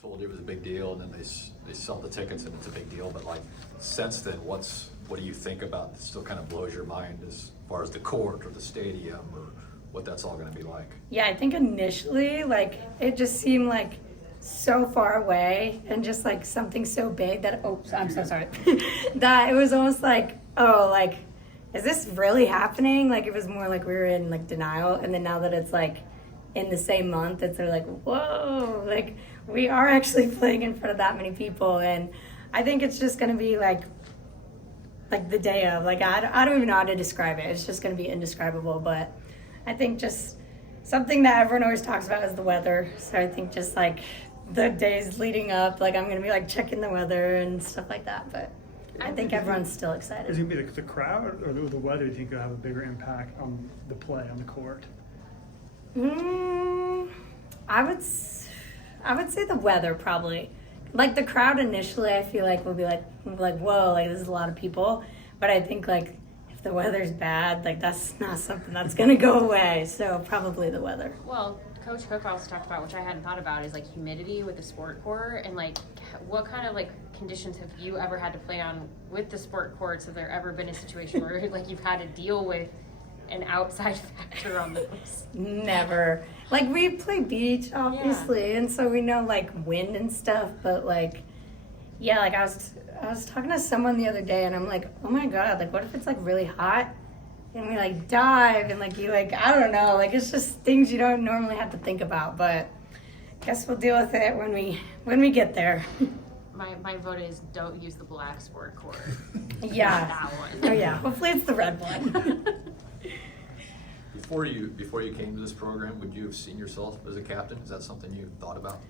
told you it was a big deal, and then they sell the tickets and it's a big deal. But like since then, what do you think about? It still kind of blows your mind as far as the court or the stadium or what that's all going to be like. Yeah, I think initially, like, it just seemed like so far away and just like something so big that, I'm so sorry, that it was almost like, oh, like, is this really happening? Like, it was more like we were in like denial. And then now that it's like in the same month, it's sort of like, whoa, like we are actually playing in front of that many people. And I think it's just going to be like the day of, like, I don't even know how to describe it. It's just going to be indescribable. But I think just something that everyone always talks about is the weather. So I think just like the days leading up, like I'm going to be like checking the weather and stuff like that. But I think everyone's still excited. Is it going to be the crowd or the weather? Do you think will have a bigger impact on the play on the court? I would say the weather probably. Like the crowd initially, I feel like will be like whoa, like this is a lot of people. But I think like if the weather's bad, like that's not something that's gonna go away. So probably the weather. Well, Coach Cook also talked about, which I hadn't thought about, is like humidity with the sport court, and like what kind of like conditions have you ever had to play on with the sport courts? Have there ever been a situation where like you've had to deal with an outside factor on those? Never. Like we play beach obviously, and so we know like wind and stuff, but like yeah, like I was talking to someone the other day and I'm like, oh my god, like what if it's like really hot and we like dive and like you like I don't know, like it's just things you don't normally have to think about, but guess we'll deal with it when we get there. My vote is don't use the black sport court. Yeah. That one. Oh yeah. Hopefully it's the red one. Before you came to this program, would you have seen yourself as a captain? Is that something you thought about?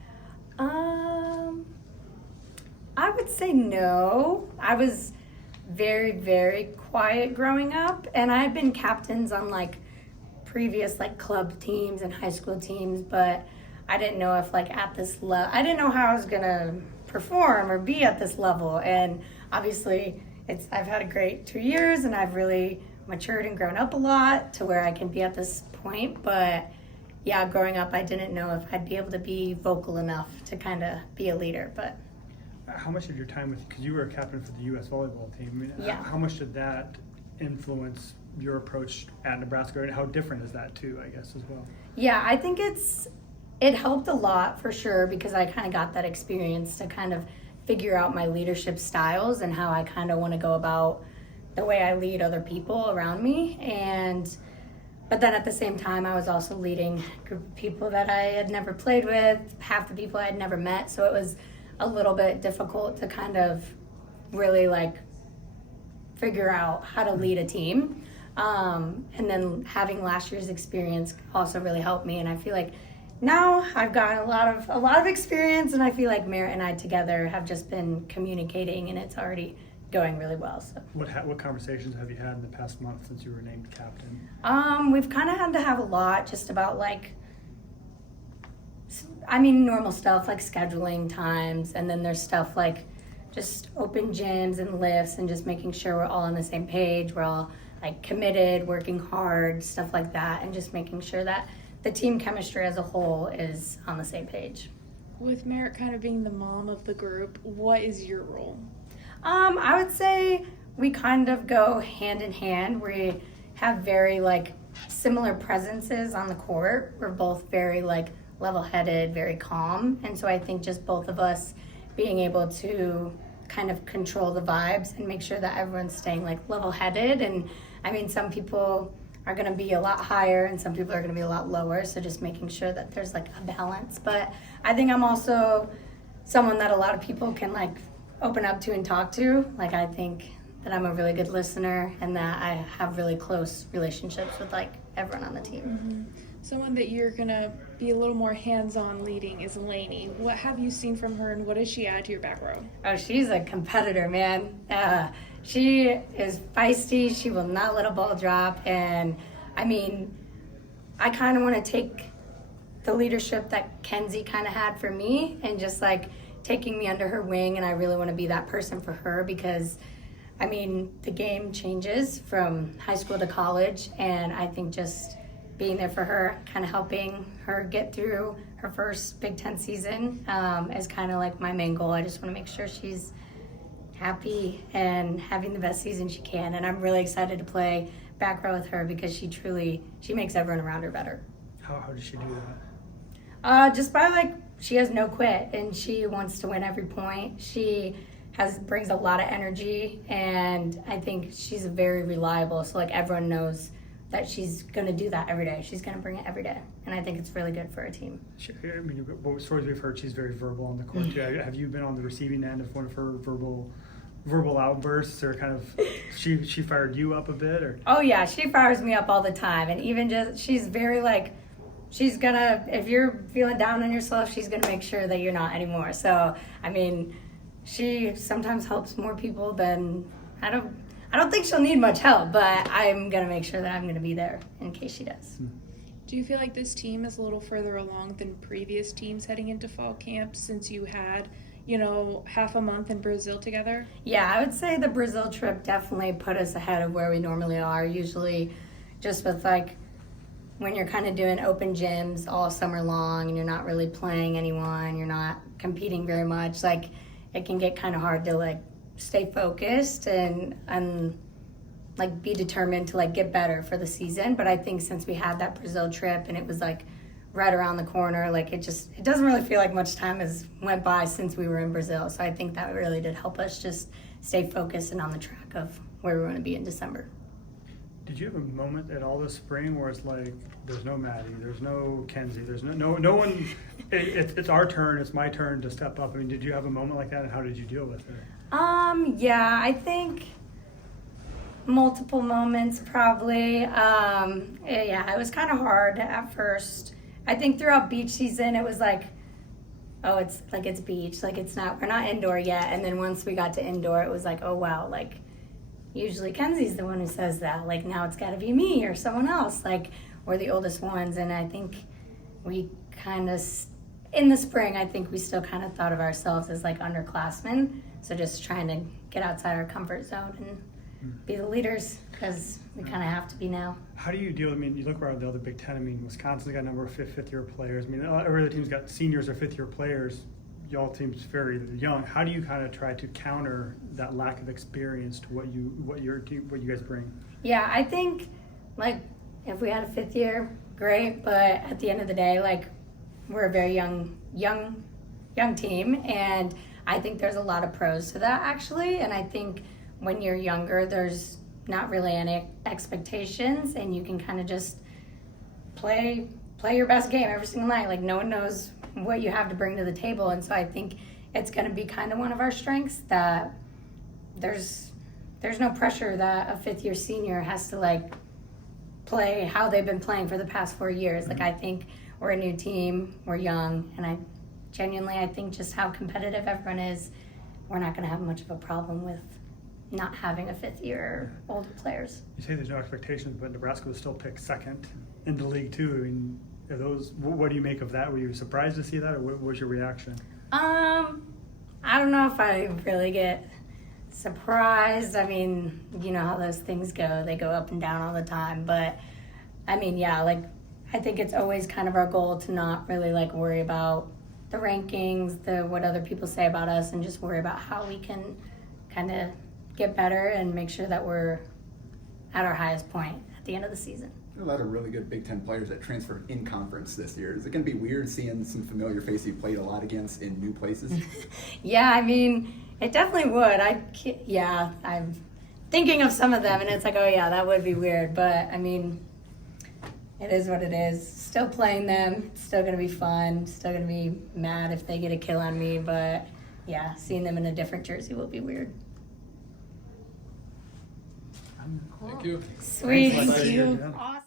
I would say no. I was very, very quiet growing up, and I had been captains on like previous like club teams and high school teams, but I didn't know if like at this level, I didn't know how I was gonna perform or be at this level. And obviously, I've had a great 2 years, and I've really matured and grown up a lot to where I can be at this point. But yeah, growing up, I didn't know if I'd be able to be vocal enough to kind of be a leader. But how much of your time because you were a captain for the U.S. volleyball team, I mean, yeah. How much did that influence your approach at Nebraska, and how different is that too, I guess, as well? Yeah, I think it helped a lot for sure, because I kind of got that experience to kind of figure out my leadership styles and how I kind of want to go about the way I lead other people around me. But then at the same time, I was also leading a group of people that I had never played with, half the people I had never met. So it was a little bit difficult to kind of really like figure out how to lead a team. And then having last year's experience also really helped me. And I feel like now I've gotten a lot of experience, and I feel like Merritt and I together have just been communicating, and it's already going really well. So what conversations have you had in the past month since you were named captain? We've kind of had to have a lot just about like, I mean, normal stuff like scheduling times, and then there's stuff like just open gyms and lifts and just making sure we're all on the same page. We're all like committed, working hard, stuff like that, and just making sure that the team chemistry as a whole is on the same page. With Merritt kind of being the mom of the group, what is your role? I would say we kind of go hand in hand. We have very like similar presences on the court. We're both very like level-headed, very calm. And so I think just both of us being able to kind of control the vibes and make sure that everyone's staying like level-headed. And I mean, some people are going to be a lot higher and some people are going to be a lot lower. So just making sure that there's like a balance. But I think I'm also someone that a lot of people can like open up to and talk to. Like I think that I'm a really good listener and that I have really close relationships with like everyone on the team. Mm-hmm. Someone that you're going to be a little more hands-on leading is Lainey. What have you seen from her, and what does she add to your back row? Oh, she's a competitor, man. She is feisty. She will not let a ball drop. And, I mean, I kind of want to take the leadership that Kenzie kind of had for me and just, like, taking me under her wing. And I really want to be that person for her because, I mean, the game changes from high school to college. And I think just being there for her, kind of helping her get through her first Big Ten season is kind of like my main goal. I just want to make sure she's happy and having the best season she can. And I'm really excited to play back row with her because she makes everyone around her better. How does she do that? Just by like, she has no quit and she wants to win every point. She brings a lot of energy, and I think she's very reliable. So like everyone knows that she's going to do that every day. She's going to bring it every day. And I think it's really good for a team. I mean, what stories we've heard, she's very verbal on the court too. Have you been on the receiving end of one of her verbal outbursts, or kind of she fired you up a bit? Or Oh yeah, she fires me up all the time. And even just, she's very like, she's gonna, if you're feeling down on yourself, she's gonna make sure that you're not anymore. So, I mean, she sometimes helps more people than, I don't think she'll need much help, but I'm gonna make sure that I'm gonna be there in case she does. Do you feel like this team is a little further along than previous teams heading into fall camp since you had, half a month in Brazil together? Yeah, I would say the Brazil trip definitely put us ahead of where we normally are. Usually just with like, when you're kind of doing open gyms all summer long and you're not really playing anyone, you're not competing very much, like it can get kind of hard to like stay focused and like be determined to like get better for the season. But I think since we had that Brazil trip and it was like right around the corner, like it doesn't really feel like much time has went by since we were in Brazil. So I think that really did help us just stay focused and on the track of where we want to be in December. did you have a moment at all this spring where it's like, there's no Maddie, there's no Kenzie, there's no one, it's our turn, it's my turn to step up? I mean, did you have a moment like that, and how did you deal with it? Yeah, I think multiple moments probably. Yeah, it was kind of hard at first. I think throughout beach season, it was like, oh, it's beach, like we're not indoor yet. And then once we got to indoor, it was like, oh wow, like usually Kenzie's the one who says that. Like now it's got to be me or someone else. Like we're the oldest ones, and I think we kind of in the spring, I think we still kind of thought of ourselves as like underclassmen. So just trying to get outside our comfort zone and be the leaders, because we kind of have to be now. How do you deal? I mean, you look around the other Big Ten. I mean, Wisconsin's got a number of fifth-year players. I mean, every other team's got seniors or fifth-year players. Y'all team's very young. How do you kind of try to counter that lack of experience to what you guys bring? Yeah, I think like if we had a fifth year, great. But at the end of the day, like we're a very young team, and I think there's a lot of pros to that actually. And I think when you're younger, there's not really any expectations, and you can kind of just play your best game every single night. Like no one knows what you have to bring to the table, and so I think it's going to be kind of one of our strengths, that there's no pressure that a fifth-year senior has to like play how they've been playing for the past 4 years. Like I think we're a new team, we're young, and I think just how competitive everyone is, we're not going to have much of a problem with not having a fifth year or older players. You say there's no expectations, but Nebraska was still picked second in the league too. I mean, are those, what do you make of that? Were you surprised to see that, or what was your reaction? I don't know if I really get surprised. I mean, you know how those things go. They go up and down all the time. But I mean, yeah, like I think it's always kind of our goal to not really like worry about the rankings, what other people say about us, and just worry about how we can kind of get better and make sure that we're at our highest point at the end of the season. There are a lot of really good Big Ten players that transferred in conference this year. Is it going to be weird seeing some familiar faces you played a lot against in new places? Yeah, I mean, it definitely would. I'm thinking of some of them, and it's like, oh yeah, that would be weird. But I mean, it is what it is. Still playing them, it's still going to be fun. Still going to be mad if they get a kill on me. But yeah, seeing them in a different jersey will be weird. Thank you. Sweet. Thank you. Awesome.